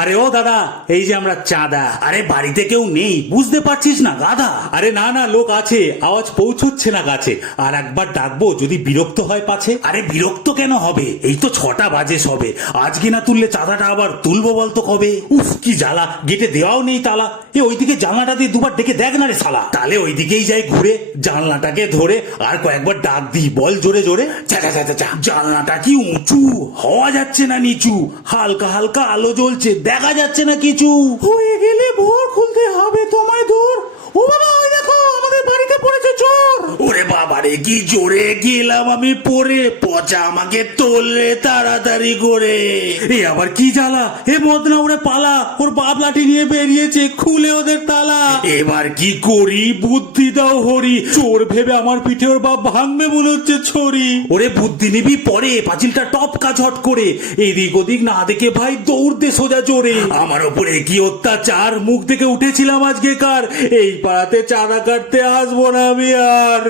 আরে ও দাদা, এই যে আমরা চাঁদা। আরে বাড়িতে কেউ নেই বুঝতে পারছিস না গাধা? আরে না না, লোক আছে, আওয়াজ পৌঁছচ্ছে না গাছে। আর একবার ডাকবো যদি বিরক্ত হয় পাছে। আরে বিরক্ত কেন হবে, এই তো 6টা বাজে সবে। আজকে না তুললে চাঁদাটা আবার তুলবো বলতো কবে? উফ কি জ্বালা, গেটে দেওয়াও নেই তালা। ওইদিকে জানলাটা দিয়ে দুবার ডেকে দেখ না রে শালা। তাহলে ওইদিকেই যাই ঘুরে, জানলাটাকে ধরে আর কয়েকবার ডাক দিই, বল জোরে জোরে। চা চা চা চা। জানলাটা কি উঁচু, হওয়া যাচ্ছে না নিচু, হালকা হালকা আলো জ্বলছে, দেখা যাচ্ছে না কিছু। হয়ে গেলে ভোর খুলতে হবে তোমায় দূর। ও বাবা, ওই দেখো আমাদের বাড়িতে পড়েছে চোর। ওরে বাবা রে, কি জোরে গেলাম আমি পড়ে। পচা আমাকে তোলে তাড়াতাড়ি করে। এ আবার কি জ্বালা, এ বদনা ওরে পালা, ওর বাপ লাঠি নিয়ে বেরিয়েছে, খুলে ওদের তালা। এবার কি করি, বুদ্ধি দাও হরি। চোর ভেবে আমার পিঠে ওর বাপ ভাঙবে মনে হচ্ছে ছড়ি। ওরে বুদ্ধি নিবি পরে, পাঁচিলটা টপকা ঝট করে। এদিক ওদিক না দেখে ভাই দৌড় দে সোজা জোরে। আমার ওপরে কি অত্যাচার, মুখ থেকে উঠেছিলাম আজকে কার। এই পাড়াতে চাঁদা কাটতে আসবো না আমি আর।